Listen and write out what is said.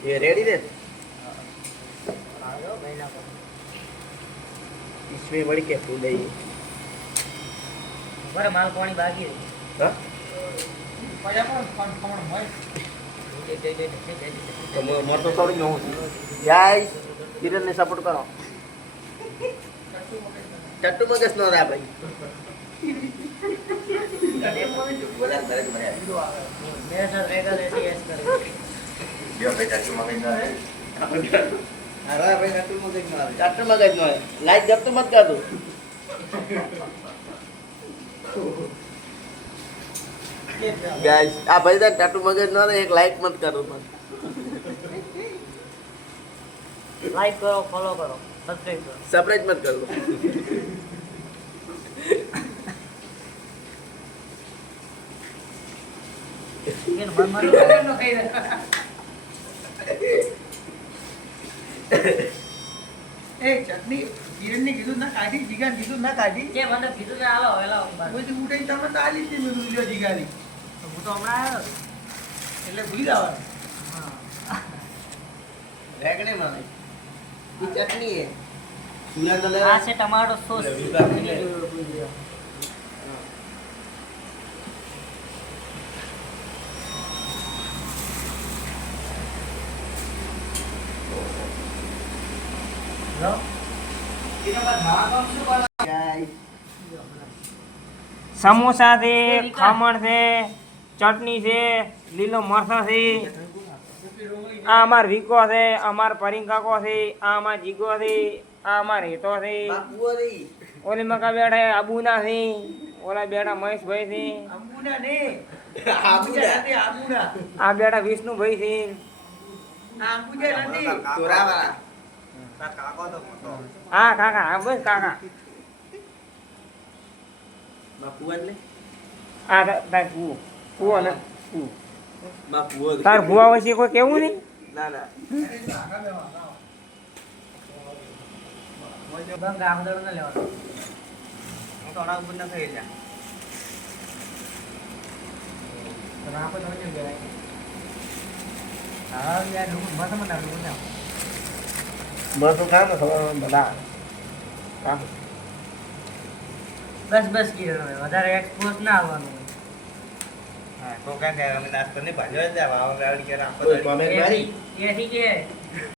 ये रेडी दे इसमें बड़ी क्या फूल है ये बड़ा माल पानी बाकी है हाँ पड़ा कौन कौन भाई तो मोर तो थोड़ी नो गाइस किरण ने सपोर्ट करो चट्टू मगज नो रा भाई मेरे साथ रहेगा रेडी ऐस कर यो भाई चट्टू मगज नो है अरे भाई चट्टू मगज नो है लाइक जब तो मत कर दो गाइस आप भाई दा टैटू मगज नो एक लाइक मत करो मत लाइक करो फॉलो करो सब्सक्राइब करो सरप्राइज मत करो ये मन मन नो खाई ए चटनी किरण ने कीधुं ना काढी જીગા કીધું ના કાઢી કે મને કીધું કે હાલો હેલા પછી ઉઠાઈ તમે તો આલી જ નહીં મેં લ્યો જીગાની હું તો હમણાં આવ્યો એટલે ભૂલી જવાનું હા રેગણે માં ये चटनी है सूर्या कलर આ છે ટમાટો સોસ લો गाइस સમોસા છે ખમણ છે ચટણી છે લીલો મરચા છે આ અમાર વિકો છે અમાર પરિંકાકો છે આ અમાર જીગો છે આ અમાર હેતો છે बाबू रे ઓલી મકા બેઠા આબુના છે ઓલા બેઠા મહેશભાઈ છે આબુના ને आबूजा નથી આબુના આ બેઠા વિષ્ણુભાઈ છે આબુજા નથી तोरा वाला હા કાકા હા બસ કાકા बापू એટલે આ તાર કુવો ને बापू તાર ભુવા વિશે કોઈ કેવું નહીં ના ના બંગ આગળ ન લેવાનો હું તો ઓના ઉપર ન ખાઈ જા તો આપણે તો નહીં ગયા હા યાર હું મત મત આવું ના બસ તો કામ ખબર બડા કામ બસ બસ કિરણ હવે વધારે એક્સપોઝ ના આવવાનું હા તો કાંઈ અમે નાસ્તો નહીં ભાજવા જ આવા આવડી કે રાખો એ ઠીક છે